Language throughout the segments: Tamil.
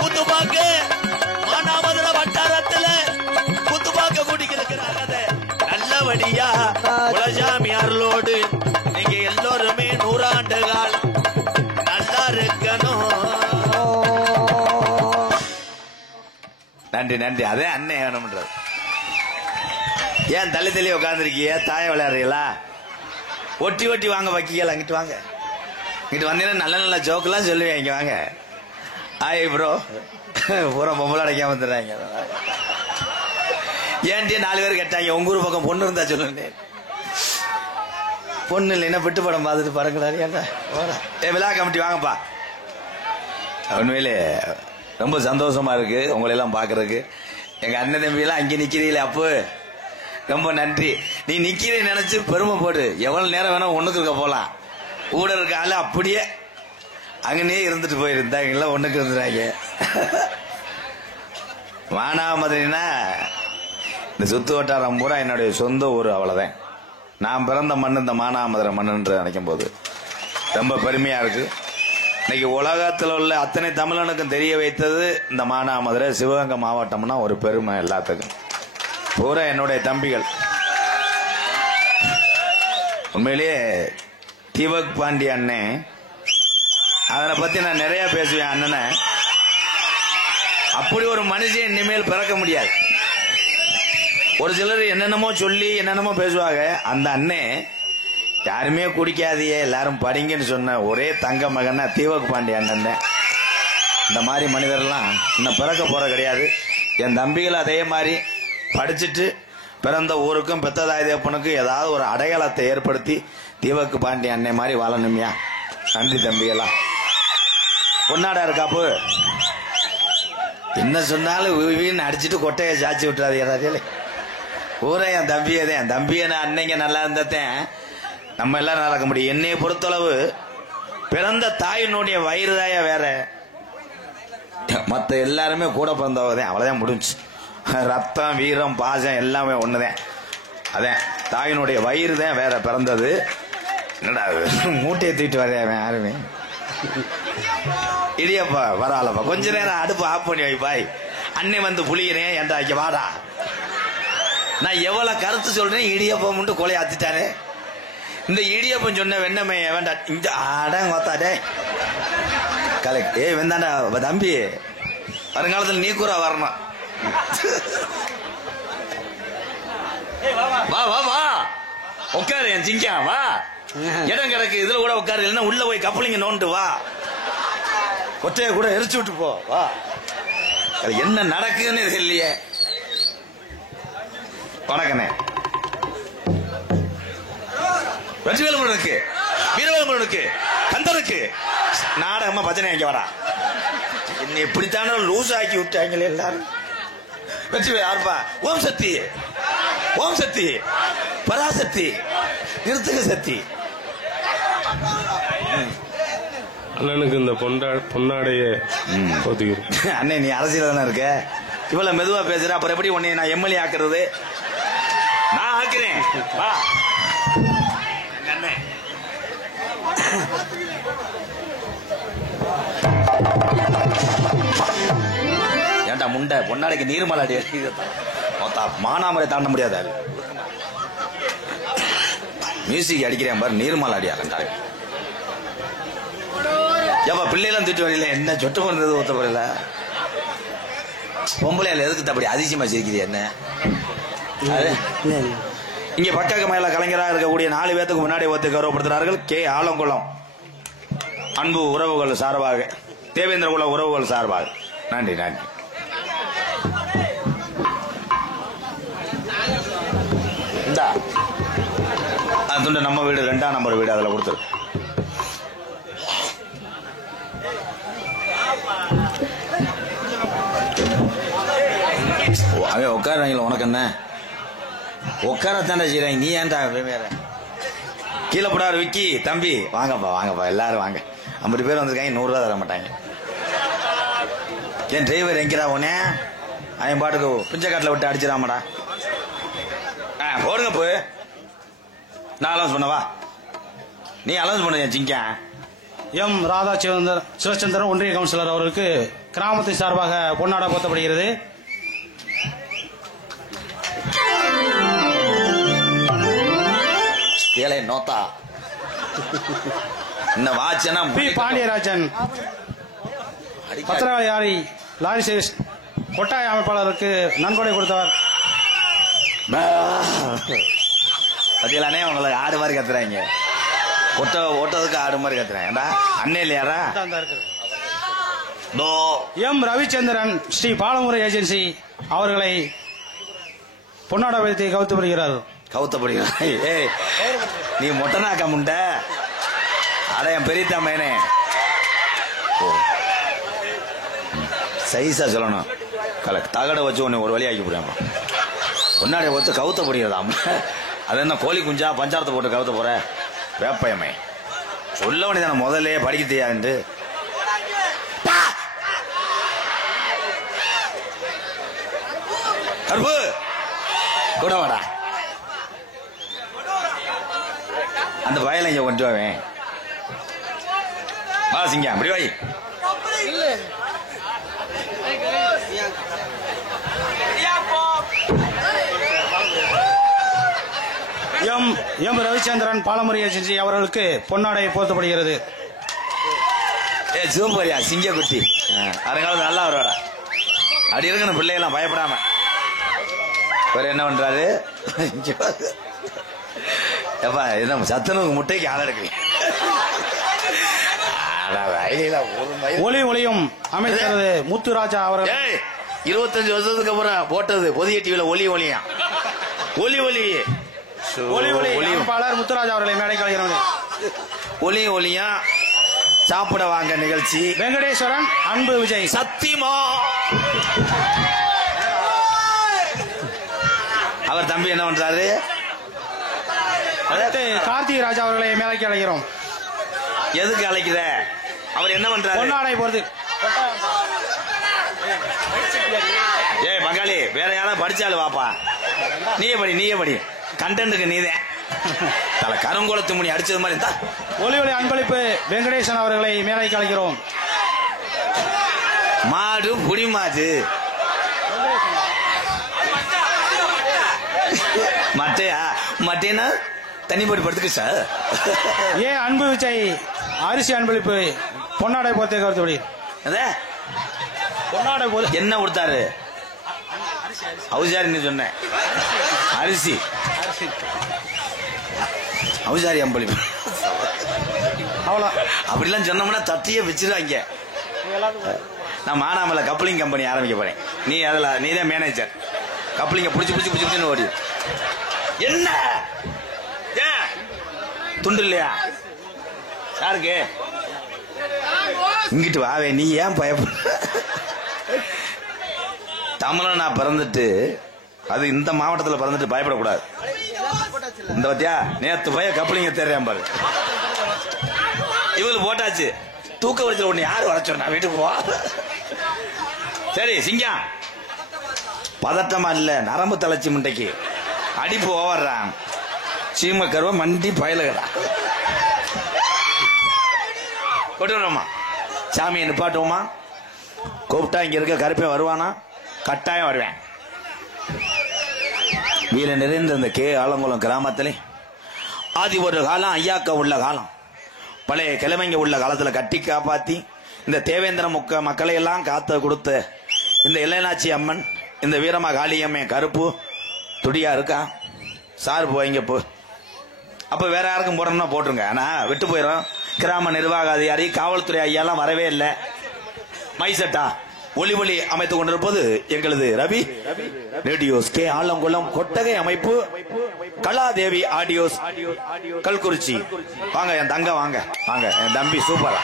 குத்துப்பாக்கு மானாமதுரை வட்டாரத்துல குத்துப்பாக்க கூட்டிக்கிறாங்க. நல்லபடியா குலசாமி அருளோடு நீங்க எல்லோருமே 100 ஆண்டுகள் நல்லா இருக்கணும். நன்றி நன்றி. அதே அண்ணே வேணும்ன்றது. ஏன் தள்ளி தள்ளி உட்காந்துருக்கீங்க? தாய விளையாடுறீங்களா? ஒட்டி ஒட்டி வாங்க வைக்கல. அங்கிட்டு வாங்க. இங்கிட்டு வந்தீங்கன்னா நல்ல நல்ல ஜோக்கெல்லாம் சொல்லுவேன். இங்க வாங்க. ஆய் ப்ரோ பூரா பொம்பளை அடைக்காம வந்துடுறாங்க. ஏன்ட்டே 4 பேர் கேட்டாங்க, உங்க ஊர் பக்கம் பொண்ணு இருந்தா சொல்லுங்க. பொண்ணு இல்லைன்னா விட்டு படம் பார்த்துட்டு பறக்கிறாரு. ஏன்டா விழா கமிட்டி வாங்கப்பா. உண்மையிலே ரொம்ப சந்தோஷமா இருக்கு உங்களை எல்லாம் பாக்குறதுக்கு. எங்க அண்ணன் தம்பி எல்லாம் அங்கே நிக்கிறீங்களே, அப்போ ரொம்ப நன்றி. நீ நிக்கிறே நினைச்சு பெருமை போடு. எவ்வளவு நேரம் வேணா ஒண்ணுக்கு இருக்க போலாம். கூட இருக்க ஆளு அப்படியே அங்கனே இருந்துட்டு போயிருந்தாங்க. ஒண்ணுக்கு இருந்துறாங்க. மானாமதுரைனா இந்த சுத்து வட்டாரம் பூரா என்னுடைய சொந்த ஊர். அவ்வளவுதான். நான் பிறந்த மண் இந்த மானாமதுரை மண்ணுன்ற நினைக்கும் போது ரொம்ப பெருமையா இருக்கு. இன்னைக்கு உலகத்தில் உள்ள அத்தனை தமிழனுக்கும் தெரிய வைத்தது இந்த மானாமதுரை சிவகங்கை மாவட்டம்னா ஒரு பெருமை எல்லாத்துக்கும். பூரா என்னுடைய தம்பிகள். உண்மையிலேயே தீபக் பாண்டி அண்ணே, அதனை பத்தி நான் நிறைய பேசுவேன். அண்ணனை அப்படி ஒரு மனுஷன் இனிமேல் பிறக்க முடியாது. ஒரு சிலர் என்னென்னமோ சொல்லி என்னென்னமோ பேசுவாங்க. அந்த அண்ணே யாருமே குடிக்காதியே எல்லாரும் படிங்கன்னு சொன்ன ஒரே தங்க மகன்னா தீபக் பாண்டி அண்ணன். இந்த மாதிரி மனிதர்லாம் இன்னும் பிறக்க போற கிடையாது. என் தம்பிகள் அதே மாதிரி படிச்சுட்டு பிறந்த ஊருக்கும் பெத்ததாய் தேப்பனுக்கும் ஏதாவது ஒரு அடையாளத்தை ஏற்படுத்தி தீபக் பாண்டி அண்ணே மாதிரி வாழணுமியா. நன்றி தம்பிகளா. பொன்னாடா இருக்காப்பு. என்ன சொன்னாலும் வீண் அடிச்சுட்டு கொட்டையை சாச்சி விட்டுறாது ஏதாவது. ஊரே என் தம்பியதே. என் தம்பிய அன்னைங்க நல்லா இருந்தேன் நம்ம எல்லாரும் நடக்க முடியும். என்னைய பொறுத்தளவு பிறந்த தாயினுடைய வயிறு தாய வேற, மற்ற எல்லாருமே கூட பிறந்தவதான். அவ்வளவுதான் முடிஞ்சு. ரத்தம் வீரம் பாசம் எல்லாமே ஒண்ணுதான். அதான் தாயினுடைய வயிறு தான் வேற. பிறந்தது என்னடா மூட்டையை தூக்கிட்டு வரேன் யாருமே. இடியப்பா பரவாயில்லப்பா, கொஞ்ச நேரம் அடுப்பு ஆஃப் பண்ணி வைப்பாய். அன்னை வந்து புளியனே என்ற வைக்க வாடா. நான் எவ்வளவு கருத்து சொல்றேன். இடியப்பா மட்டும் கொலை ஆத்திட்டானே. இந்த இடியப்பம் சொன்ன வெண்ணமே வேண்டாம். இந்த ஆடாடே கலை வெந்தாண்டா தம்பி. வருங்காலத்தில் நீ கூட வரணும். வா வா வா உட்காரு என் சிங்கா. வா இடம் கிடக்கு இதுல கூட உட்காரு. இல்லைன்னா உள்ள போய் கப்பலிங்க நோண்டு வா. கொட்டையை கூட எரிச்சு விட்டு போ. வா. என்ன நடக்குதுன்னு தெரியலையே. வணக்கண்ணே. வெற்றிவேலுமுருகனுக்கு, வீரவேலுமுருகனுக்கு, கந்தனுக்கு நாடகமா பஜனை இங்க வரா. என்ன எப்படித்தான லூஸ் ஆக்கி விட்டாங்களே எல்லாரும். வெற்றிவேல் யாருப்பா? ஓம் சக்தி, ஓம் சக்தி, பராசக்தி, நிறுத்துக சக்தி. அண்ணனுக்கு இந்த பொன்னாடைய அண்ணே நீ அரசியல் தானே இருக்க. இவ்வளவு மெதுவா பேசுற. அப்புறம் எப்படி உன்னை நான் எம்எல்ஏ ஆக்குறது? நான் ஆக்குறேன். வா ஏன்டா முண்டை பொன்னாடைக்கு நீர்மலை அடி மானாமரை தாண்ட முடியாது. மியூசிக் அடிக்கிறேன் பாரு. நீர்மலை அடியா கண்டா. ஏப்பா பிள்ளைலாம் திட்டு வரல. என்ன சொட்டு போனது ஒத்த போறல. பொம்பளையால எதுக்கு அப்படி அதிசயமா சிரிக்குது என்ன? இங்க பக்க மேல கலைஞராக இருக்கக்கூடிய 4 பேத்துக்கு முன்னாடி ஒத்து கௌரவப்படுத்துகிறார்கள். கே ஆலங்குளம் அன்பு உறவுகள் சார்பாக, தேவேந்திர குல உறவுகள் சார்பாக நன்றி நன்றி. இந்தா அது நம்ம வீடு 2ஆம் நம்பர் வீடு. அதுல கொடுத்துரு. அவன் உட்காருவாங்களா? உனக்கு என்ன உட்காரத்தாண்டா செய்யறாங்க. நீ ஏன்டா கீழே போடாரு. விக்கி தம்பி வாங்கப்பா வாங்கப்பா எல்லாரும் வாங்க. 50 பேர் வந்திருக்காங்க. 100 ரூபா தர மாட்டாங்க. என் டிரைவர் எங்கிறா உடனே அவன் பாட்டுக்கு பிஞ்சக்காட்டில் விட்டு அடிச்சிடாமடா. போடுங்க போய். நான் அலௌன்ஸ் பண்ணவா? நீ அலௌன்ஸ் பண்ண சிங்க. எம் ராதா சிவச்சந்திரன் ஒன்றிய கவுன்சிலர் அவர்களுக்கு கிராமத்தின் சார்பாக பொன்னாடை போர்த்தப்படுகிறது. ஏழை நோத்தா இந்த வாட்சனா P Pandiyarajan Bhadrakali lorry service கொட்டாய அமைப்பாளருக்கு நன்கொடை கொடுத்தவர். பத்தியலானே உங்களுக்கு ஆடு மாதிரி கத்துறாங்க. ஓட்டதுக்கு ஆடு மாதிரி கத்துறாங்க. அண்ணே இல்லையாரா? எம் ரவிச்சந்திரன் ஸ்ரீ பாலமுறை ஏஜென்சி அவர்களை பொன்னாடை வைத்து கவுத்தப்படுகிறார். ஏய் நீ மொட்டனாக்க முண்ட அட என் பெரிய தமையனே சைஸா சொல்லணும். தகடை வச்சு உன்னை ஒரு வழி ஆக்கி போடுறாமா. பொன்னாடைய ஒத்து கவுத்தப்படுகிறதாம். அது என்ன கோழி குஞ்சா பஞ்சாரத்தை போட்டு கவுத்த போற வேப்பயமே சொல்ல வேண்டியதான முதல்ல படிக்கத்தையாண்டு. கருப்பு கூட வாடா அந்த வயலை இங்க கொண்டு வாவேன். வா சிங்கம் அப்படி வாய். எம் ரவிச்சந்திரன் பாலமுறை ஏஜென்சி அவர்களுக்கு பொன்னாடை போர்த்தப்படுகிறது. சிவம்பரியா சிங்க குட்டி வருங்காலம் நல்லா வருவாடா. அப்படி இருக்கணும் பிள்ளைகள்லாம் பயப்படாம. வேற என்ன பண்றாரு? எப்பா என்ன சத்துணவுக்கு முட்டைக்கு ஆள் எடுக்கிறீங்க? ஒளி ஒளியும் அமைச்சர் முத்துராஜா அவர்கள் 25 வருஷத்துக்கு அப்புறம் போட்டது புதிய டிவில ஒளி ஒளியா ஒளி ஒளி ஒளி ஒளி அமைப்பாளர் முத்துராஜா அவர்களை மேடைக்கு அழைக்கிறது. ஒளி ஒளியா சாப்பிட வாங்க நிகழ்ச்சி. வெங்கடேஸ்வரன் அன்பு விஜய் சத்தியமா அவர் தம்பி என்ன பண்றாரு? அடுத்து கார்த்திக் ராஜா அவர்களை மேடைக்கு அழைக்கிறோம். எதுக்கு அழைக்கிற? அவர் என்ன பண்றாரு? பொன்னாடை போறது. ஏய் பங்காளி வேற யாராவது படிச்சாலும் வாப்பா. நீயே படி கண்டென்ட்டுக்கு நீதான் தலை கருங்கோலத்து முனி அடிச்சது மாதிரி இருந்தா. ஒளி ஒளி அன்பளிப்பு வெங்கடேசன் அவர்களை மேடைக்கு அழைக்கிறோம். மாடு புடி மாடு மட்டேனா தண்ணி போட்டு படுத்துக்கு சார். அன்பு விஜய் அரிசி அன்பளிப்பு பொன்னாடை போர்த்தை கருத்துபடி பொன்னாடை போது என்ன கொடுத்தாரு? அவுசாரி சொன்ன அரிசி அவுசாரி அன்பளிப்பு அவ்வளோ அப்படிலாம் சொன்னோம்னா தட்டியே வச்சிருவாங்க. நான் மானாமலை கப்ளிங் கம்பெனி ஆரம்பிக்க போறேன். நீ தான் மேனேஜர். கப்ளிங்க புடிச்சு ஓடி என்ன துண்டு இல்லையா யாருக்கு? இங்கிட்டு வாவே. நீ ஏன் பயப்பட? தமிழன் நான் பிறந்துட்டு அது இந்த மாவட்டத்தில் பிறந்துட்டு பயப்படக்கூடாது. இந்த பத்தியா நேத்து போய் கப்ளிங்க தெரியாம பாரு. இவரு போட்டாச்சு. தூக்க வரிசையில் ஒண்ணு யாரு வர சொன்னா? வீட்டுக்கு போ. சரி சிங்கம் பதட்டமா இல்ல. நரம்பு தளர்ச்சி முண்டைக்கு அடிப்பு ஓவர்றான். சீம கருவ மண்டி பயலுகிறா. கொட்டுறோமா சாமியை நிப்பாட்டுவோமா? கூப்பிட்டா இங்க இருக்க கருப்பை வருவானா? கட்டாயம் வருவேன். வீர நிறைந்த இந்த கே ஆலங்குளம் கிராமத்திலே ஆதி ஒரு காலம் ஐயாக்க உள்ள காலம் பழைய கிழமைங்க உள்ள காலத்துல கட்டி காப்பாத்தி இந்த தேவேந்திர மக்களை எல்லாம் காத்த கொடுத்த இந்த இளையநாச்சி அம்மன் இந்த வீரமா காளியம்மன் கருப்பு துடியா இருக்கா? சார் போய்ங்க போ. அப்ப வேற யாருக்கும் போடணும்னா போட்டுருங்க. ஆனா விட்டு போயிடும். கிராம நிர்வாக அதிகாரி காவல்துறை ஐயாலாம் வரவே இல்லை. மைசட்டா ஒளி ஒளி அமைத்துக் கொண்டிருப்பது எங்களது ரவி ரேடியோஸ் கே ஆலங்குளம் கொட்டகை அமைப்பு கலாதேவி ஆடியோஸ் கல்குறிச்சி. வாங்க என் தங்க வாங்க என் தம்பி சூப்பரா.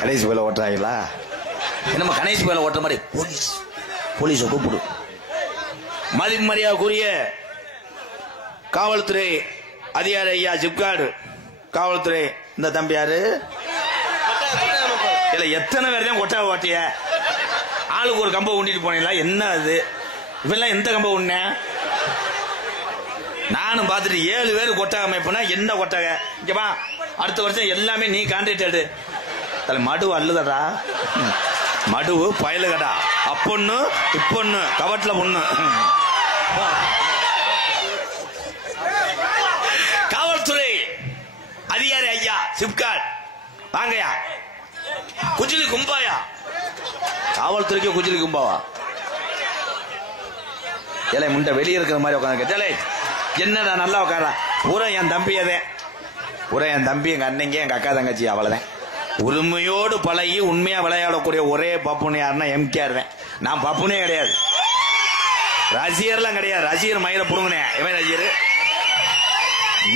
கணேஷ் போல ஓட்டுறாங்களா? என்னமா கணேஷ் போல ஓட்டுற மாதிரி போலீஸ கூப்பிடு. மதிப்பு மரியாதைக்குரிய காவல்துறை அதிகாரி ஐயா ஜிப்காடு காவல்துறை. இந்த தம்பி யாரு? இல்ல எத்தனை பேர் தான் கொட்டா ஓட்டிய? ஆளுக்கு ஒரு கம்பை உண்டிட்டு போனீங்களா? என்ன அது? இவெல்லாம் எந்த கம்பை உண்ண? நானும் பார்த்துட்டு 7 பேர் கொட்டகை அமைப்புனா என்ன கொட்டகை இங்கப்பா அடுத்த வருஷம் எல்லாமே நீ கான்ட்ராக்ட் மடு அல்லுதடா மடுவு பயலுகடா அப்பொண்ணு இப்பொண்ணு கவட்ல பொண்ணு காவல்துறை அதிகாரி ஐயா சிப்காட் வாங்கயா குஜிலி கும்பாயா காவல்துறைக்கு குஜிலி கும்பாவா ஏலே முண்டை வெளியே இருக்கிற மாதிரி உட்காந்து என்னடா நல்லா உட்காரா பூரா என் தம்பி அதே பூரா என் தம்பி எங்க அண்ணங்க எங்க அக்கா தங்கச்சி அவ்வளவுதான் உரிமையோடு பழகி உண்மையா விளையாடக்கூடிய ஒரே பப்புனு யாருன்னா எம்கேஆர் தான் நான் பப்புனே கிடையாது ரசிகர்லாம் கிடையாது ரசிகர் மயில புடுங்கினே எவன் ரசிகர்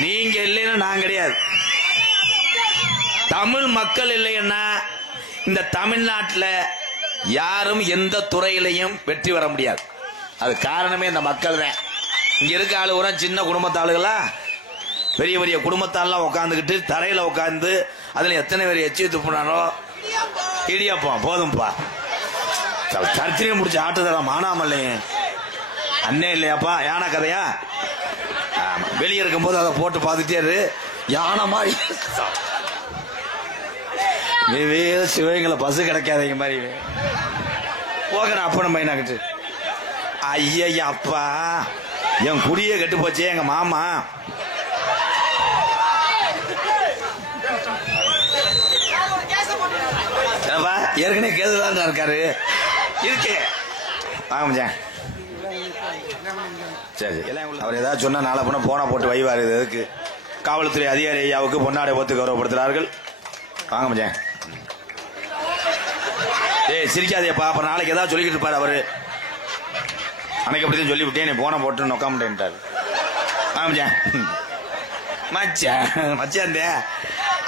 நீங்க இல்லைன்னா நான் கிடையாது தமிழ் மக்கள் இல்லைன்னா இந்த தமிழ்நாட்டில் யாரும் எந்த துறையிலையும் வெற்றி பெற முடியாது அது காரணமே இந்த மக்கள் தான் இங்க இருக்க ஆளுவரா சின்ன குடும்பத்தாளுகளா பெரிய பெரிய குடும்பத்தாலாம் உட்காந்துக்கிட்டு தரையில உட்காந்து அதுல எத்தனை பேர் எச்சி துப்புனானோ இடியாப்போம் போதும்பா கருத்திரியம் முடிச்ச ஆட்டுதரம் மானாமல்லே அண்ணே இல்லையாப்பா யானை கதையா வெளியே இருக்கும் போது அதை போட்டு பார்த்துட்டே யானை மாதிரி சிவங்களை பஸ் கிடைக்காதீங்க மாதிரி போகிற அப்ப நம்ம என்னாக்கிட்டு ஐயா அப்பா என் குடியே கெட்டு போச்சே எங்க மாமா ஏற்கனவே கேதுதான் இருக்காரு இருக்கே வாங்க சரி அவர் ஏதாவது சொன்னா நாளை போனா போட்டு வைவாரு எதுக்கு காவல்துறை அதிகாரி ஐயாவுக்கு பொன்னாடை போத்து கௌரவப்படுத்துறார்கள் வாங்க மச்சான் ஏய் சிரிக்காதேப்பா அப்புறம் நாளைக்கு ஏதாவது சொல்லிக்கிட்டு இருப்பாரு அவரு அன்னைக்கு அப்படிதான் சொல்லிவிட்டேன் நீ போன போட்டு நொக்காமட்டேன்ட்டாரு மச்சான்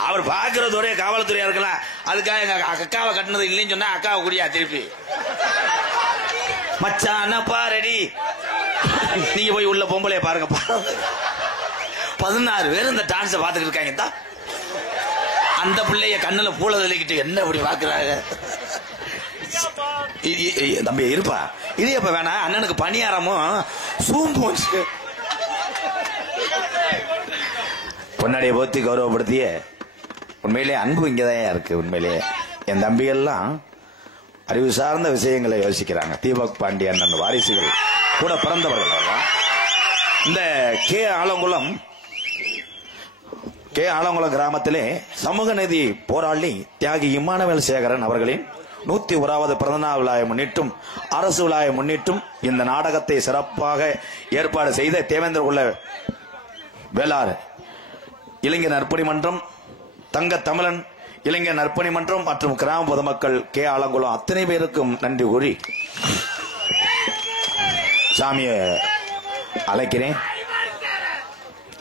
அவர் பாக்குறதோட காவல்துறையா இருக்கலாம் அதுக்காக எங்க அக்காவை கட்டினது இல்லைன்னு சொன்னா அக்காவை கூடியா திருப்பி மச்சானப்பா ரெடி நீங்க போய் உள்ள பொம்பளைய பாருங்க 16 பேர் இந்த டான்ஸை பார்த்துக்கிட்டு இருக்காங்க அந்த பிள்ளைய கண்ணுல பூல தள்ளிக்கிட்டு என்ன இப்படி பாக்குறாங்க தம்பி இருப்பா இது எப்ப வேணா அண்ணனுக்கு பணியாரமும் சூம்பு பொன்னாடியை போத்தி கௌரவப்படுத்திய உண்மையிலே அன்பு இங்கதான் இருக்கு உண்மையிலேயே என் தம்பிகள்லாம் அறிவு சார்ந்த விஷயங்களை யோசிக்கிறாங்க தீபக் பாண்டிய அண்ணன் வாரிசுகள் கூட பிறந்தவர்கள் இந்த கே ஆலங்குளம் கிராமத்திலே சமூக நீதி போராளி தியாகி இம்மானுவேல் சேகரன் அவர்களின் 101வது பிறந்தநாள் விழாவை முன்னிட்டும் அரசு விழாவை முன்னிட்டும் இந்த நாடகத்தை சிறப்பாக ஏற்பாடு செய்த தேவேந்திர குல வேளார் இளைஞர் நற்பணி மன்றம் தங்க தமிழன் இளைஞர் நற்பணி மன்றம் மற்றும் கிராம பொதுமக்கள் கே ஆலங்குளம் அத்தனை பேருக்கும் நன்றி கூறி சாமியை அழைக்கிறேன்.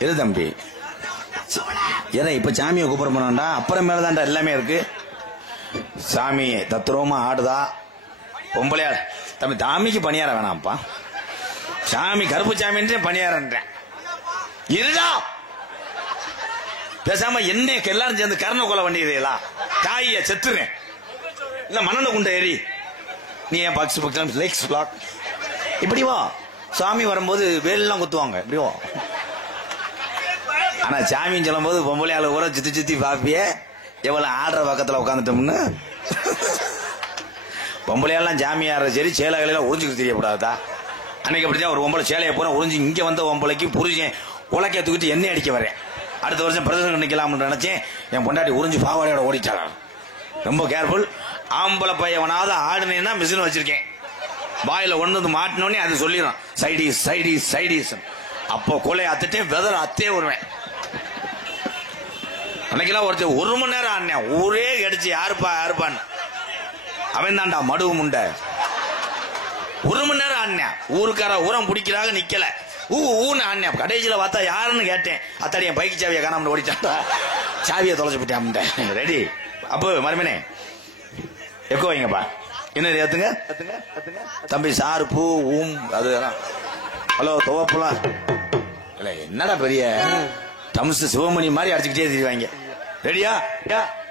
எது தம்பி ஏதா இப்ப சாமியை கூப்பிட போனாண்டா அப்புறம் மேலதான்டா எல்லாமே இருக்கு. சாமி தத்ரூபமா ஆடுதா பொம்பளையா தம்பி தாமிக்கு பணியார வேணாம்ப்பா சாமி கருப்பு சாமின்றே பணியாரன்றேன் இருடா பேசாம என்ன எல்லாரும் சேர்ந்து கரண கொலை பண்ணிடுறீங்களா காய செத்துறேன் இல்ல மணல குண்ட ஏறி நீ ஏன் பாக்ஸ் பக்கம் லேக்ஸ் பிளாக் இப்படி வா சாமி வரும்போது வேலாம் குத்துவாங்க இப்படி வா. ஆனா சாமின்னு சொல்லும் போது பொம்பளையால கூட சுத்தி சுத்தி பாப்பிய எவ்வளவு ஆடுற பக்கத்துல உட்காந்துட்டோம்னு பொம்பளையாலாம் சாமி ஆடுற சரி சேலைகளெல்லாம் உறிஞ்சுக்கு தெரியக்கூடாதா. அன்னைக்கு அப்படிதான் ஒரு பொம்பளை சேலையை போற உறிஞ்சு இங்க வந்த பொம்பளைக்கு புரிஞ்சேன் உலக்கைய தூக்கிட்டு எண்ணெய் அடிக்க வரேன் அடுத்த வருஷம் பிரதமர் நிக்கலாம்னு நினைச்சேன். என் பொண்டாட்டி உறிஞ்சு பாவாடையோட ஓடிட்டாங்க. ரொம்ப கேர்ஃபுல். ஆம்பளை பையவனாவது ஆடுனேன்னா மிஷின் வச்சிருக்கேன் வாயில ஒண்ணு மாட்டினோடனே அது சொல்லிடும் சைடிஸ் சைடிஸ் சைடிஸ். அப்போ கொலை அத்துட்டே வெதர் அத்தே வருவேன். அன்னைக்கெல்லாம் ஒருத்தர் 1 மணி நேரம் ஆடினேன் ஊரே கடிச்சு யாருப்பான்னு அவன் தான்டா மடுவு முண்டை 1 மணி நேரம் ஆடினேன் ஊருக்கார உரம் பிடிக்கிறாங்க நிக்கல ஊன்னு ஆடினேன். கடைசியில பார்த்தா யாருன்னு கேட்டேன் அத்தாடி என் பைக்கு சாவியை காணாம ஓடிட்டான்டா சாவியை தொலைச்சு போட்டேன். ரெடி அப்போ மறுமனே எக்கோ வைங்கப்பா என்ன ஏத்துங்க தம்பி சாரு பூ அதுதான். ஹலோ துவப்பலாம் இல்ல என்னடா பெரிய டம்ஸ் சிவமணி மாதிரி அடிச்சுக்கிட்டே தெரிவாங்க. ரெடியா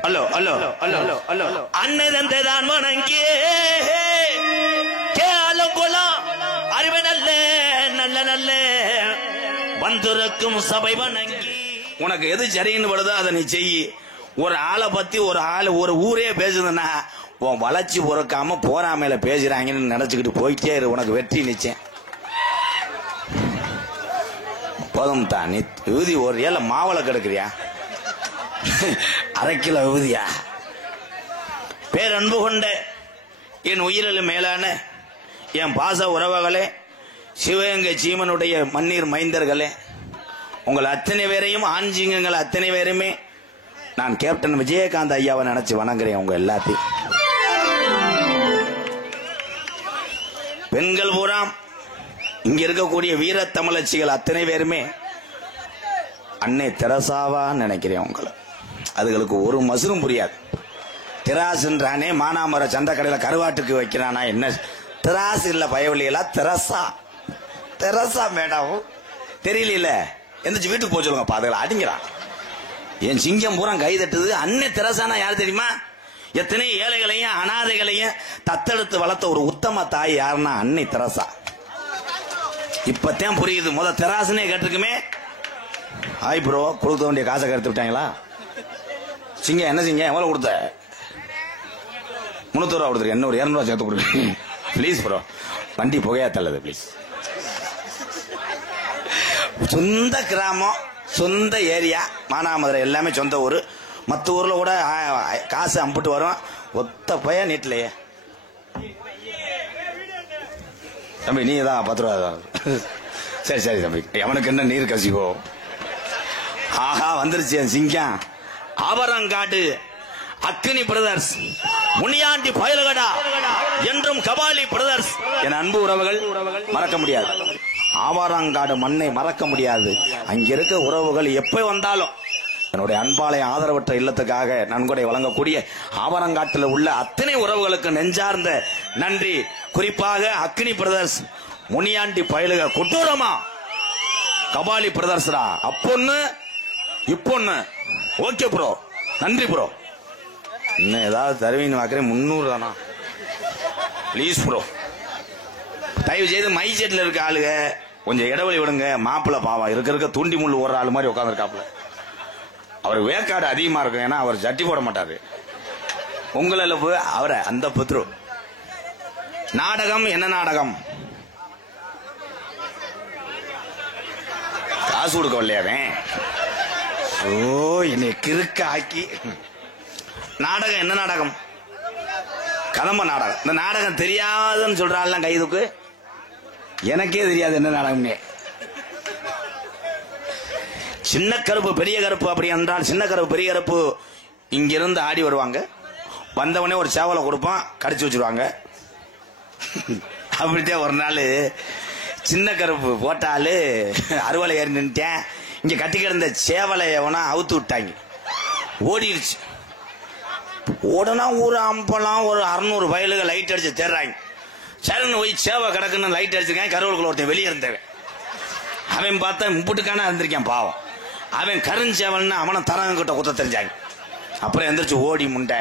hello hello hello hello hello அண்ணன் வணங்கே அறிவு நல்ல நல்ல நல்ல வந்திருக்கும் சபை வணங்கி உனக்கு எது சரின்னு வருதோ அதை நீ செய். ஒரு ஆளை பத்தி ஒரு ஊரே பேசுதுன்னா உன் வளர்ச்சி பொறுக்காம போறாமையில பேசுறாங்கன்னு நினைச்சுக்கிட்டு போயிட்டே இரு, உனக்கு வெற்றி நிச்சயம். போதும் தான். நீ விபூதி ஒரு ஏழை மாவளை கெடுக்கிறியா? 1/2 கிலோ விபூதியா? பேரன்பு கொண்ட என் உயிரில் மேலான என் பாச உறவுகளே, சிவகங்கை சீமனுடைய மண்ணீர் மைந்தர்களே, உங்கள் அத்தனை பேரையும் ஆஞ்சிங்கங்கள் அத்தனை பேருமே நான் கேப்டன் விஜயகாந்த் ஐயாவை நினைச்சு வணங்குறேன். உங்க எல்லாத்தையும் பெண்கள் பூராம் இங்க இருக்கக்கூடிய வீர தமிழச்சிகள் அத்தனை பேருமே அன்னை தெரசாவா நினைக்கிறேன். உங்களை அதுகளுக்கு ஒரு மசுரும் புரியாது. திராசுன்றானே மானாமர சந்தை கடையில் கருவாட்டுக்கு வைக்கிறானா என்ன? திராசு இல்ல பயவழிகளா, தெரசா மேடம் தெரியல. எந்திரிச்சு வீட்டுக்கு போக சொல்லுங்க. அதுகளை அடிங்கிறான். என் சிங்கம் பூரா கை தட்டுது. அன்னை தெரசானா யாரு தெரியுமா? எத்தனை ஏழைகளையும் அனாதைகளையும் தத்தெடுத்து வளர்த்த ஒரு உத்தம தாய் யாருன்னா அன்னை தெரசா. இப்பத்தான் புரியுது. தெராசுனே கேட்டிருக்குமே. ஹாய் ப்ரோ, கொடுக்க வேண்டிய காசை கருத்து விட்டாங்களா? சிங்கம் என்ன சிங்கம் எவ்வளவு கொடுத்த? 300 ரூபா கொடுத்துருக்கேன். என்ன ஒரு 200 ரூபா சேர்த்து கொடுங்க பிளீஸ் ப்ரோ. வண்டி புகையா தள்ளது பிளீஸ். சொந்த கிராமம், சொந்த ஏரியா, மானாமதுரை எல்லாமே சொந்த ஊர். மற்ற ஊர்ல கூட காசு அம்பிட்டு வரும். ஒத்த பைய நீட்டிலேயே தம்பி நீ தான் 10 ரூபா. சரி சரி தம்பி, அவனுக்கு என்ன நீர் கசிவோ. ஆஹா வந்துருச்சு என் சிங்கம். ஆவரங்காடு அக்கினி பிரதர்ஸ், முனியாண்டி பயலகடா என்றும் கபாலி பிரதர்ஸ். என் அன்பு உறவுகள் மறக்க முடியாது. ஆவாரங்காடு மண்ணை மறக்க முடியாது. அங்க இருக்க உறவுகள் எப்ப வந்தாலும் என்னுடைய அன்பாலய ஆதரவற்ற இல்லத்துக்காக நன்கொடை வழங்கக்கூடிய ஆவரங்காட்டில் உள்ள அத்தனை உறவுகளுக்கு நெஞ்சார்ந்த நன்றி. குறிப்பாக அக்னி பிரதர்ஸ், முனியாண்டி பயலுக கொட்டூரமா கபாலி பிரதர்ஸ்ரா. அப்பொன்னு இப்பொன்னு. ஓகே ப்ரோ, நன்றி ப்ரோ. இன்னும் ஏதாவது தருவீன்னு பார்க்குறேன். 300 தானா? ப்ளீஸ் ப்ரோ, தயவு செய்து மை செட்ல இருக்க ஆளுங்க கொஞ்சம் இடவெளி விடுங்க. மாப்பிள்ள பாவம் இருக்க தூண்டி முள்ளு ஓடுற ஆளு மாதிரி உட்காந்துருக்காப்புல. அவர் வேக்காடு அதிகமா இருக்கும். ஏன்னா அவர் ஜட்டி போட மாட்டாரு. உங்களில் அவரை அந்த புத்ரு நாடகம். என்ன நாடகம்? காசு கொடுக்க வரலையாவேன். ஓ என்னை கிறுக்க ஆக்கி. நாடகம் என்ன நாடகம்? கதம்ப நாடகம். இந்த நாடகம் தெரியாதுன்னு சொல்றாள் கைதுக்கு. எனக்கே தெரியாது என்ன நாடகம்னே. சின்ன கருப்பு பெரிய கருப்பு அப்படி என்றால், சின்ன கருப்பு பெரிய கருப்பு இங்கிருந்து ஆடி வருவாங்க. வந்தவனே ஒரு சேவலை கொடுப்பான், கடிச்சு வச்சிருவாங்க. அப்படித்தான் ஒரு நாள் சின்ன கருப்பு போட்டாலு அறுவலை ஏறி நின்ட்டேன். இங்க கட்டி கிடந்த சேவலை எவனா அவுத்து விட்டாங்க. ஓடிடுச்சு. உடனே ஊர் அம்பலாம் ஒரு 600 வயலுக்கு லைட் அடிச்சு தேடுறாங்க. சரன்னு போய் சேவை கிடக்குன்னு லைட் அடிச்சிருக்கேன். கருவலுக்குள்ள ஒருத்தன் வெளியே இருந்தவன். அவன் பார்த்தா முப்புட்டுக்கான இருந்திருக்கான் பாவம். அவன் கருஞ்சேவல்னு அவனை தரங்க கிட்ட குத்த தெரிஞ்சாங்க. அப்புறம் எந்திரிச்சு ஓடி முண்டை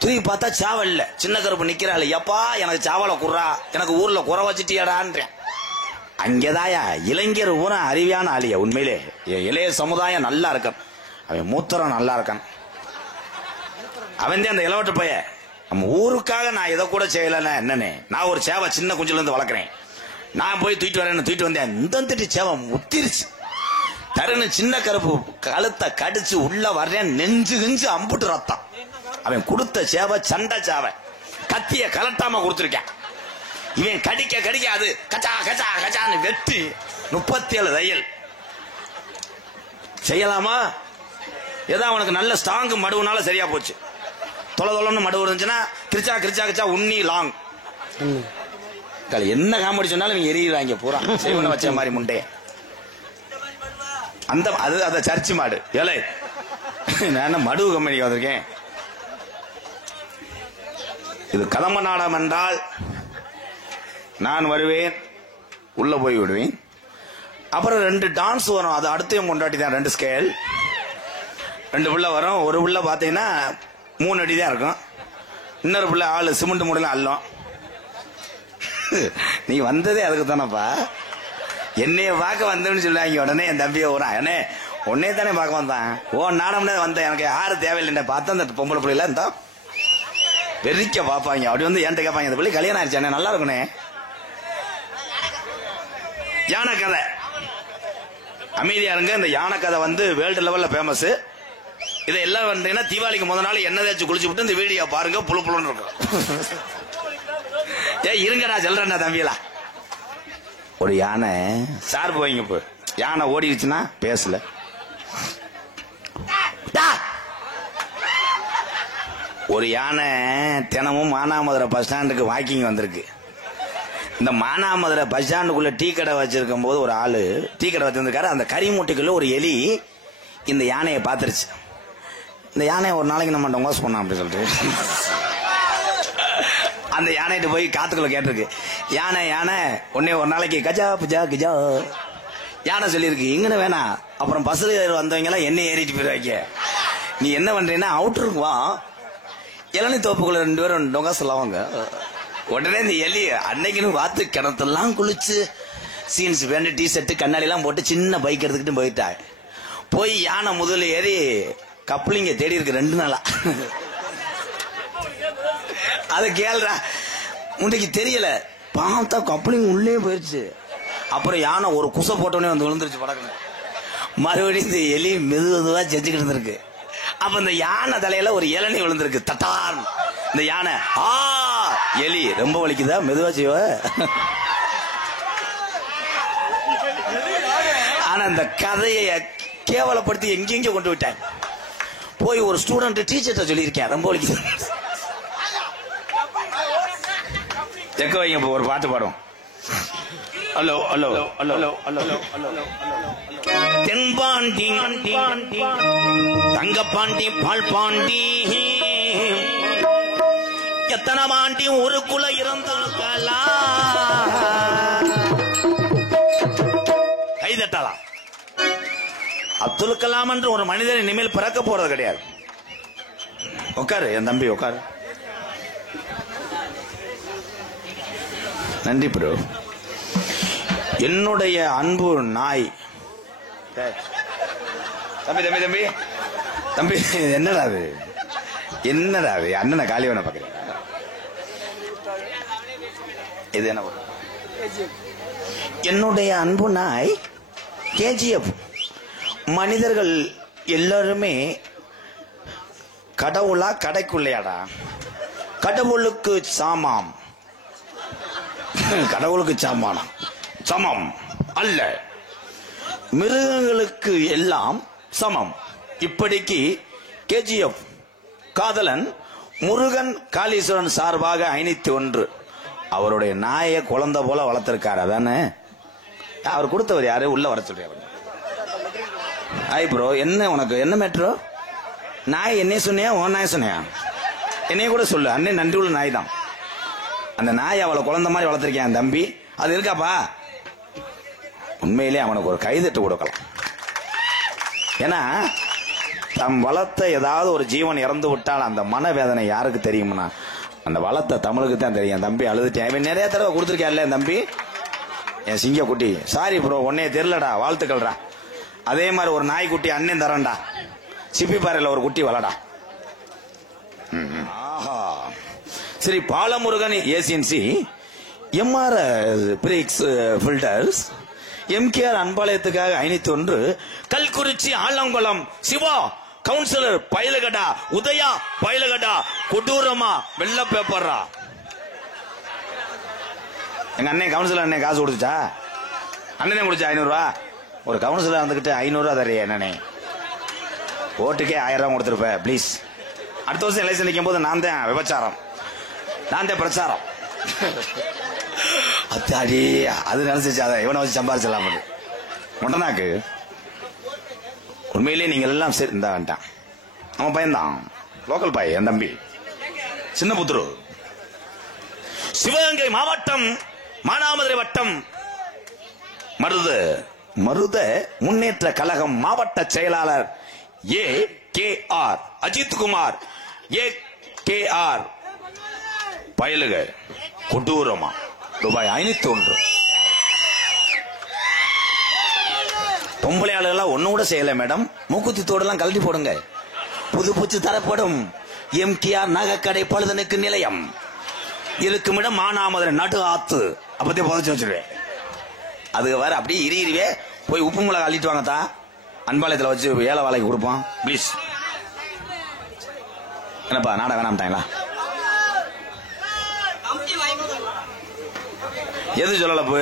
தூக்கி பார்த்தா சாவல் இல்ல. சின்ன கருப்பு நிக்கிறாள். எப்பா எனக்கு சாவலை குறா, எனக்கு ஊர்ல குறை வச்சுட்டியாடான்றேன். அங்கேதாயா இளைஞர் ஊரா அறிவியான ஆளியா. உண்மையிலே இளைய சமுதாயம் நல்லா இருக்கான். அவன் மூத்தரம் நல்லா இருக்கான். அவன் தான் அந்த இளவட்ட பைய. நம்ம ஊருக்காக நான் இதை கூட செய்யலன்னா என்னன்னு, நான் ஒரு சேவை சின்ன குஞ்சுல இருந்து வளர்க்குறேன். நான் போய் தூக்கிட்டு வரேன்னு தூக்கிட்டு வந்தேன். இந்த திட்டி சேவை முத்திருச்சு. தருணு சின்ன கருப்பு கழுத்தை கடிச்சு உள்ள வர்றேன். நெஞ்சு கிஞ்சு அம்புட்டு ரத்தம். அவன் கொடுத்த சேவை சண்டை சேவை. கத்திய கலட்டாம கொடுத்துருக்கேன். இவன் கடிக்க கடிக்க அது கச்சா கச்சா கச்சான்னு வெட்டி 37 தையல். செய்யலாமா? ஏதோ அவனுக்கு நல்ல ஸ்ட்ராங் மடுவுனால சரியா போச்சு. தொலைன்னு மடுவு இருந்துச்சுன்னா கிரிச்சா கிரிச்சா கிச்சா உண்ணி லாங். என்ன காமெடி சொன்னாலும் இவங்க எரியுறாங்க பூரா. செய்வன வச்ச மாதிரி முண்டே. அந்த அது அத சர்ச்சி மாடு. ஏலே நான் மடுவு கம்பெனிக்கு வந்திருக்கேன். இது கதம்ப நாடகம் என்றால் நான் வருவேன், உள்ள போய் விடுவேன். அப்புறம் 2 டான்ஸ் வரும். அது அடுத்தையும் கொண்டாட்டி தான். 2 ஸ்கேல் 2 பிள்ளை வரும். ஒரு பிள்ளை பார்த்தீங்கன்னா 3 அடி தான் இருக்கும். இன்னொரு பிள்ளை ஆளு சிமெண்ட் மூடலாம் அல்லும். நீ வந்ததே அதுக்கு தானப்பா. என்னைய பார்க்க வந்தேன்னு சொல்லுவாங்க. உடனே என் தம்பியை ஓரா என்ன உன்னே தானே பார்க்க வந்தான். ஓ நாடம்னே வந்தேன், எனக்கு யாரும் தேவையில்லை பார்த்தா அந்த பொம்பளை பிள்ளைல இருந்தா வெறிக்க பார்ப்பாங்க. அப்படி வந்து என்கிட்ட கேட்பாங்க, இந்த பிள்ளை கல்யாணம் ஆயிடுச்சு நல்லா இருக்குனே. யானை கதை அமைதியா இருங்க. இந்த யானை கதை வந்து வேர்ல்டு லெவல்ல ஃபேமஸ். இதை எல்லாம் வந்தீங்கன்னா தீபாவளிக்கு முதல் நாள் எண்ணெய் தேய்ச்சி குளிச்சு விட்டு இந்த வீடியோ பாருங்க, புழு புழுன்னு இருக்கும். இருங்கடா சொல்றேன்டா தம்பியலா. ஒரு யானை சார் போவீங்க, இப்போ யானை ஓடிடுச்சுன்னா பேசல. ஒரு யானை தினமும் மானாமதுரை பஸ் ஸ்டாண்டுக்கு வாக்கிங் வந்திருக்கு. இந்த மானாமதுரை பஸ் ஸ்டாண்டுக்குள்ள டீ கடை வச்சிருக்கும் போது ஒரு ஆளு டீ கடை வச்சிருந்திருக்காரு. அந்த கறி மூட்டைக்குள்ள ஒரு எலி இந்த யானையை பார்த்துருச்சு. இந்த யானையை ஒரு நாளைக்கு நம்ம டொங்காஸ் பண்ணோம் அப்படின்னு சொல்லிட்டு அந்த யானைகிட்ட போய் காத்துக்குள்ள கேட்டிருக்கு. யானை யானை உடனே ஒரு நாளைக்கு கஜா புஜா கிஜா யானை சொல்லியிருக்கு, இங்கன்னு வேணாம், அப்புறம் பஸ்ல வந்தவங்க எல்லாம் என்ன ஏறிட்டு போயிருவாங்க, நீ என்ன பண்றீங்கன்னா அவுட்டருக்கு வா, இளநீ தோப்புக்குள்ள 2 பேரும் டொங்கா சொல்லாவாங்க. உடனே இந்த எலி அன்னைக்குன்னு பார்த்து கிணத்தெல்லாம் குளிச்சு சீன்ஸ் பேண்ட் டி ஷர்ட் கண்ணாடி எல்லாம் போட்டு சின்ன பைக் எடுத்துக்கிட்டு போயிட்டா. போய் யானை முதல்ல ஏறி கப்ளிங்க தேடி இருக்கு 2 நாளா. அது கேள்றா உன்னைக்கு தெரியல, பார்த்தா கப்ளிங் உள்ளே போயிடுச்சு. அப்புறம் யானை ஒரு குசை போட்டோன்னே வந்து விழுந்துருச்சு படக்குன்னு. மறுபடியும் இந்த எலி மெதுவா செஞ்சுக்கிட்டு இருந்திருக்கு. அப்ப இந்த யானை தலையில ஒரு இளநீ விழுந்திருக்கு தட்டான். இந்த யானை ஆ எலி ரொம்ப வலிக்குதா, மெதுவா செய்வ. ஆனா இந்த கதையை கேவலப்படுத்தி எங்கெங்க கொண்டு விட்டேன். போய் ஒரு ஸ்டூடெண்ட் டீச்சர்ட்ட சொல்லியிருக்கேன், ரொம்ப வலிக்குது. எக்க வைங்க, ஒரு பாட்டு பாடும். Hello hello hello hello hello தென்பாண்டி தங்கப்பாண்டி பால் பாண்டி எத்தனை பாண்டி ஊருக்குள்ள இருந்தாங்களா கைதட்டலாம். அப்துல் கலாம் என்று ஒரு மனிதன் இனிமேல் பிறக்க போறது கிடையாது. உட்காரு என் தம்பி உட்காரு. நன்றி ப்ரோ. என்னுடைய அன்பு நாய். தம்பி தம்பி தம்பி தம்பி என்னடா அது, என்னடா அது, அண்ணனை காலிவனை பாக்குறீங்க? இது என்ன? என்னுடைய அன்பு நாய் கேஜிஎஃப். மனிதர்கள் எல்லாருமே கடவுளா கடைக்குள்ளையாடா? கடவுளுக்கு சாமாம், கடவுளுக்கு சாமானம் சமம் அல்ல, மிருகங்களுக்கு எல்லாம் சமம். இப்படிக்கு கேஜிஎஃப் காதலன் முருகன் காளீஸ்வரன் சார்பாக 501 அவருடைய நாயை குழந்தை போல வளர்த்திருக்காரு. அதானே அவர் கொடுத்தவர் யாரு? உள்ள வர சொல்றாரு. ஹாய் ப்ரோ, என்ன உனக்கு என்ன மேட்ரோ? நாய் என்னைய சொன்னியா உன் நாய் சொன்னியா? என்னைய கூட சொல்லு, அண்ணே நன்றி உள்ள நாய் தான். அந்த நாய் அவளை குழந்தை மாதிரி வளர்த்திருக்கேன் தம்பி, அது இருக்காப்பா? உண்மையிலே அவனுக்கு ஒரு கைதட்டு கொடுக்கலாம். ஏன்னா தம் வளர்த்த ஏதாவது ஒரு ஜீவன் இறந்து விட்டால் அந்த மனவேதனை யாருக்கு தெரியும்னா அந்த வளர்த்த தமிழுக்கு தான் தெரியும். தம்பி அழுதுட்டேன், இவன் நிறைய தடவை கொடுத்துருக்கேன்ல தம்பி, என் சிங்க குட்டி. சாரி ப்ரோ, உன்னைய தெரியலடா, வாழ்த்துக்கள்டா. அதே மாதிரி ஒரு நாய் குட்டி அண்ணன் தரேன்டா, சிப்பி பாறையில் ஒரு குட்டி வளடா. ஆஹா. சரி, Balamurugan ACNC MR brakes filters MKR அன்பாளையத்துக்காக 501 கல்குறிச்சி ஆலங்குளம் சிவா கவுன்சிலர் பயிலகடா உதயா பயிலகடா கொடூரமா வெள்ள பேப்பர்ரா. எங்க அண்ணன் கவுன்சிலர் அண்ணன் காசு கொடுத்துச்சா? அண்ணனே கொடுச்சா 500 ரூபா? ஒரு கவுன்சிலர் வந்துகிட்டு 500 ரூபா தரையா என்னனே? ஓட்டுக்கே 1000 ரூபா கொடுத்துருப்ப ப்ளீஸ். அடுத்த வருஷம் எலெக்ஷன் நிற்கும் போது நான் தான் விபச்சாரம், நான் தான் பிரச்சாரம். அத்தாடி அது நினைச்சிச்சு, அதை இவனை வச்சு சம்பாதிச்சலாம். மொட்டனாக்கு உண்மையிலேயே நீங்கள் எல்லாம் சரி இருந்தா வேண்டாம். அவன் பையன்தான், லோக்கல் பாய், என் தம்பி சின்ன புத்துரு. சிவகங்கை மாவட்டம் மானாமதுரை வட்டம் மருத முன்னேற்ற கழகம் மாவட்ட செயலாளர் AKR அஜித்குமார் AKR பயலுக கொடூரமா ரூபாய் 501. பொம்பளை ஆளுகள்லாம் ஒன்னும் கூட செய்யல மேடம். மூக்குத்தி தோடெல்லாம் கழட்டி போடுங்க. புது பூச்சி தரப்படும். எம்கேஆர் நகைக்கடை பழுதனுக்கு நிலையம் இருக்கும் இடம் மானாமதுரை நடு ஆத்து. அப்பதே புதைச்சு வச்சிருவேன். அதுக்கு வேற அப்படியே இரிவே போய் உப்பு மிளகா அள்ளிட்டு வாங்கத்தா. அன்பாளையத்தில் வச்சு ஏழை வேலைக்கு கொடுப்போம் ப்ளீஸ். என்னப்பா நாடகம் வேணாம்ட்டாங்களா? எது சொல்லலப்பு?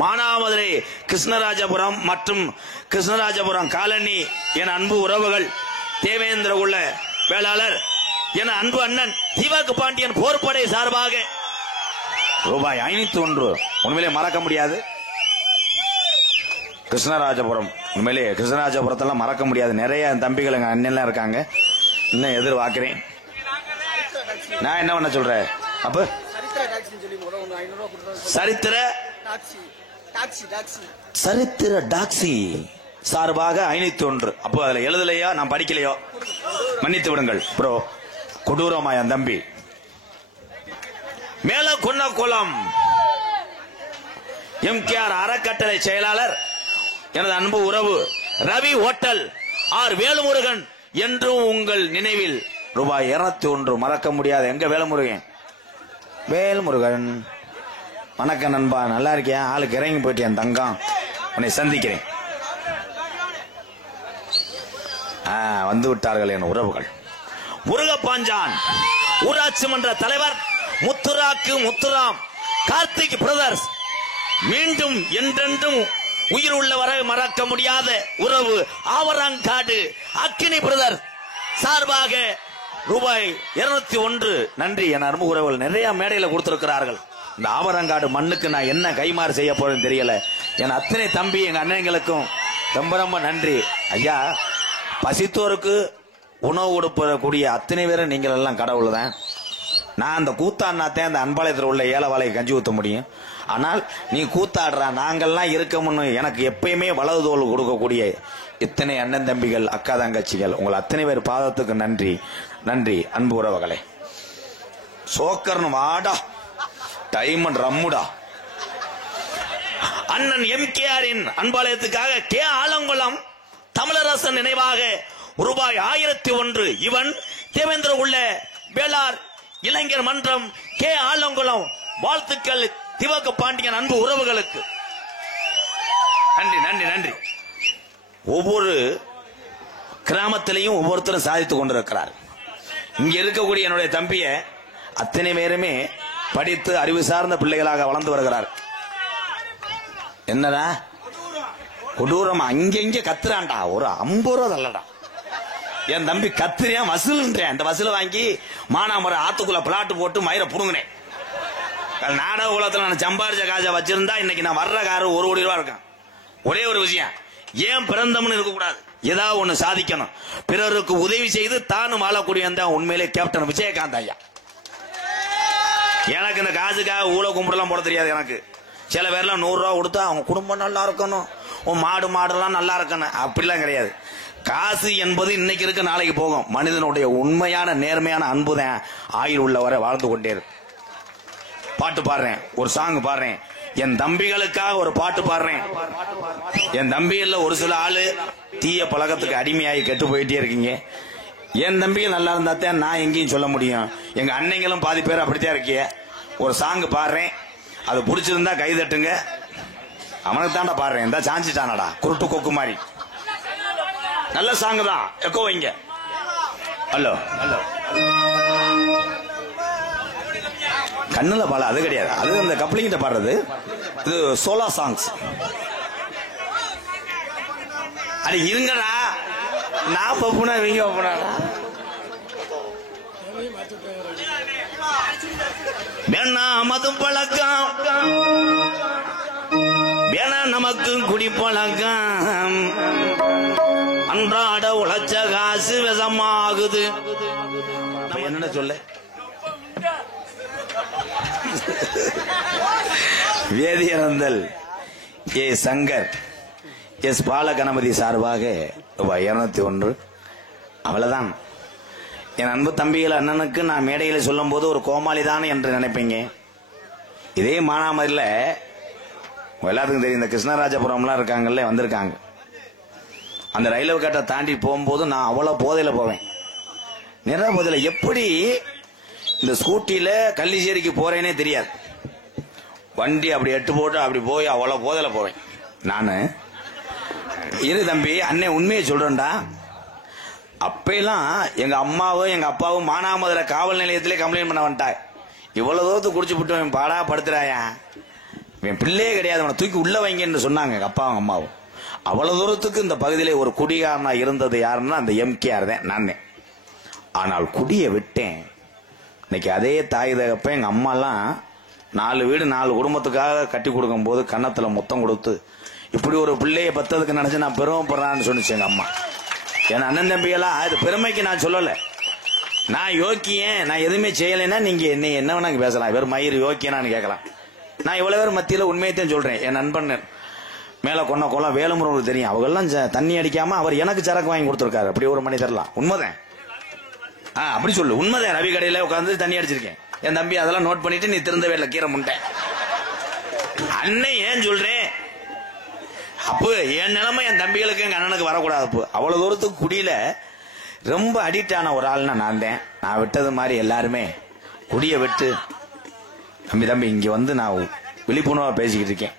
மானாமதுரை கிருஷ்ணராஜபுரம் மற்றும் கிருஷ்ணராஜபுரம் காலனி என அன்பு உறவுகள், தேவேந்திர உள்ள வேளாளர் என அன்பு அண்ணன் திவாக்கு பாண்டியன் போர்படை சார்பாக ரூபாய் 501 உண்மையிலே மறக்க முடியாது. கிருஷ்ணராஜபுரம் உண்மையிலே கிருஷ்ணராஜபுரத்தெல்லாம் மறக்க முடியாது. நிறைய தம்பிகள் எங்க அண்ணன்லாம் இருக்காங்க. இன்னும் எதிர்பார்க்கிறேன். நான் என்ன பண்ண சொல்றேன்? அப்ப சரித்திர டாக்ஸி சார்பாக 501. அப்போ அதுல எழுதலையோ நான் படிக்கலையோ மன்னித்து விடுங்கள் ப்ரோ. கொடூரமா என் தம்பி. மேல குன்னம் எம்கேஆர் அறக்கட்டளை செயலாளர் எனது அன்பு உறவு ரவி ஹோட்டல் ஆர் வேலுமுருகன் என்றும் உங்கள் நினைவில் ரூபாய் 201 மறக்க முடியாது. எங்க வேலுமுருகன்? வேல்முருகன் வணக்கம் நண்பா, நல்லா இருக்கியா? ஆளுக்கு இறங்கி போயிட்டு என் தங்கம், உன்னை சந்திக்கிறேன். வந்து விட்டார்கள் என் உறவுகள். முருகப்பாஞ்சான் ஊராட்சி மன்ற தலைவர் முத்துராம் கார்த்திக் பிரதர்ஸ் மீண்டும் என்றென்றும் உயிர் உள்ளவரை மறக்க முடியாத உறவு ஆவரங்காடு அக்கினி பிரதர்ஸ் சார்பாக ரூபாய் 201 நன்றி. என் அன்பு உறவுகள் நிறைய மேடையில கொடுத்திருக்கிறார்கள். இந்த ஆவரங்காடு மண்ணுக்கு நான் என்ன கைமாறு செய்ய போறேன்னு தெரியல. என் அத்தனை தம்பி எங்க அண்ணங்களுக்கும் ரொம்ப ரொம்ப நன்றி. ஐயா, பசித்தோருக்கு உணவு கொடுக்கக்கூடிய அத்தனை பேரும் நீங்கள் எல்லாம் கடவுள் தான். நான் அந்த கூத்தாடினாத்தேன் அந்த அன்பாளையத்தில் உள்ள ஏழை வாழையை கஞ்சி ஊற்ற முடியும். ஆனால் நீ கூத்தாடுறா, நாங்கள்லாம் இருக்கமுன்னு எனக்கு எப்பயுமே வலது தோல் கொடுக்கக்கூடிய இத்தனை அண்ணன் தம்பிகள், அக்கா தங்கச்சிகள், உங்கள் அத்தனை பேர் பாதத்துக்கு நன்றி நன்றி அன்பு உறவுகளே. சோக்கர்னு வாடா, டைமண்ட் ரம்முடா. அண்ணன் எம்கேஆரின் அன்பாலயத்துக்காக கே ஆலங்குளம் தமிழரசன் நினைவாக ரூபாய் 1001. இவன் தேவேந்திர உள்ள வேளார் இளைஞர் மன்றம் கே ஆலங்குளம். வாழ்த்துக்கள் திவாக்கு பாண்டியன் அன்பு உறவுகளுக்கு நன்றி நன்றி நன்றி. ஒவ்வொரு கிராமத்திலையும் ஒவ்வொருத்தரும் சாதித்துக் கொண்டிருக்கிறார். இங்க இருக்கக்கூடிய என்னுடைய தம்பிய அத்தனை பேருமே படித்து அறிவு சார்ந்த பிள்ளைகளாக வளர்ந்து வருகிறார். என்னடா கொடூரமா அங்க கத்துறான்டா, ஒரு 50 ரூபா தள்ளடா. என் தம்பி கத்திரியா வசூல்ன்றேன். அந்த வசூல் வாங்கி மானாமரம் ஆத்துக்குள்ள பிளாட்டு போட்டு மயிரை புடுங்கினேன். நாடக குலத்தில் நான் சம்பாரிச்ச காசை வச்சிருந்தா இன்னைக்கு நான் வர்ற காரு 1 கோடி ரூபா இருக்கேன். ஒரே ஒரு விஷயம், ஏன் பிறந்தம்னு இருக்கக்கூடாது, ஏதாவது ஒண்ணு சாதிக்கணும், பிறருக்கு உதவி செய்து தானும் வாழக்கூடிய உண்மையிலே கேப்டன் விஜயகாந்த் ஐயா. எனக்கு இந்த காசுக்காக ஊழ கும்பிடலாம் போட தெரியாது. எனக்கு சில பேர்லாம் 100 ரூபா கொடுத்தா அவங்க குடும்பம் நல்லா இருக்கணும், உன் மாடுலாம் நல்லா இருக்கணும், அப்படிலாம் கிடையாது. காசு என்பது இன்னைக்கு இருக்கு நாளைக்கு போகும். மனிதனுடைய உண்மையான நேர்மையான அன்பு தான் ஆயுள் உள்ளவரை வாழ்ந்து கொண்டே இருக்கு. பாட்டு பாடுறேன், ஒரு சாங் பாடுறேன், என் தம்பிகளுக்காக ஒரு பாட்டு பாடுறேன். என் தம்பிகள்ல ஒரு சில ஆளு தீய பழக்கத்துக்கு அடிமையாகி கெட்டு போயிட்டே இருக்கீங்க. என் தம்பிகள் நல்லா இருந்தா தான் நான் எங்கேயும் சொல்ல முடியும். எங்க அன்னைங்களும் பாதி பேர் அப்படித்தான் இருக்கிய. ஒரு சாங் பாடுறேன், அது பிடிச்சிருந்தா கை தட்டுங்க. அவனுக்கு தாண்டா பாடுறேன், இந்த சாஞ்சிட்டானடா குருட்டு கொக்கு மாதிரி. நல்ல சாங் தான், எக்கோ வைங்க. ஹலோ ஹலோ கண்ணுல பால அது கிடையாது, அது அந்த கப்ளிங்கிட்ட பாடுறது. இது சோலா சாங்ஸ். அடி இருங்கடா, நான் பப்புனா இவங்க பப்புனாடா. வேணா மது பழக்கம், வேணா நமக்கு குடி பழக்கம், அன்றாட உழைச்ச காசு விஷமாகுது. என்ன சொல்ல வேதியரந்தல் ஏ சங்கர் எஸ் பாலகணபதி சார்பாக ரூபாய் 201. அவ்வளவுதான். என் அன்பு தம்பிகள் அண்ணனுக்கு நான் மேடையில் சொல்லும் போது ஒரு கோமாளிதான் என்று நினைப்பீங்க. இதே மானாமதுரையில் எல்லாத்துக்கும் தெரியும், இந்த கிருஷ்ணராஜபுரம்லாம் இருக்காங்கல்ல, வந்திருக்காங்க. அந்த ரயில்வே கேட்டை தாண்டி போகும்போது நான் அவ்வளவு போதையில போவேன். நிறைய போதையில எப்படி இந்த ஸ்கூட்டில கள்ளிச்சேரிக்கு போறேனே தெரியாது. வண்டி அப்படி எட்டு போட்டு அப்படி போய் அவ்வளவு போதையில போவேன். நானு இரு தம்பி அண்ணன் உண்மையை சொல்றேன்டா. அப்பெல்லாம் எங்க அம்மாவும் எங்க அப்பாவும் மானாமதுரை காவல் நிலையத்திலே கம்ப்ளைண்ட் பண்ண வந்துட்டாங்க. இவ்வளவு தூரத்துக்கு குடிச்சு விட்டு பாடா படுத்துறாயா, என் பிள்ளையே கிடையாது, அவனை தூக்கி உள்ள வைங்கன்னு சொன்னாங்க எங்க அப்பாவும் அம்மாவும். அவ்வளவு தூரத்துக்கு இந்த பகுதியிலே ஒரு குடிகாரனா இருந்தது யாருன்னா அந்த எம்கேஆர் தான், நான். ஆனால் குடியை விட்டேன். இன்னைக்கு அதே தாய் தகப்ப எங்க அம்மா எல்லாம் 4 வீடு 4 குடும்பத்துக்காக கட்டி கொடுக்கும் போது கன்னத்துல முத்தம் கொடுத்து இப்படி ஒரு பிள்ளைய பத்ததுக்கு நினைச்சு நான் பெருமைப்படுறான்னு சொன்னிச்சு எங்க அம்மா. என் அண்ணன் தம்பியெல்லாம் அது பெருமைக்கு நான் சொல்லல. நான் யோக்கியன், நான் எதுவுமே செய்யலைன்னா நீங்க என்ன வேணா பேசலாம், வெறும் மயிர் யோக்கியனான்னு கேட்கலாம். நான் இவ்வளவு பேர் மத்தியில உண்மையத்தான் சொல்றேன். என் நண்பன் மேல கொன்ன கொல்லம் வேலுமுருகனுக்கு தெரியும். அவங்கெல்லாம் தண்ணி அடிக்காம அவர் எனக்கு சரக்கு வாங்கி கொடுத்துருக்காரு. அப்படி ஒரு மனிதர்லாம் உண்மைதான். அப்படி சொல்லு, உண்மைதான். ரவி கடையில உட்காந்து தண்ணி அடிச்சிருக்கேன். என் தம்பி அதெல்லாம் நோட் பண்ணிட்டு நீ திருந்தவே இல்லை, கீரை முட்டை அண்ணன் ஏன் சொல்றேன். அப்போ என் நிலைமை என் தம்பிகளுக்கு எங்க அண்ணனுக்கு வரக்கூடாது. அப்போ அவ்வளவு தூரத்துக்கு குடியில ரொம்ப அடிக்ட் ஆன ஒரு ஆள்னா நான் தான். நான் விட்டது மாதிரி எல்லாருமே குடிய விட்டு தம்பி இங்க வந்து நான் விழிப்புணர்வா பேசிக்கிட்டு இருக்கேன்.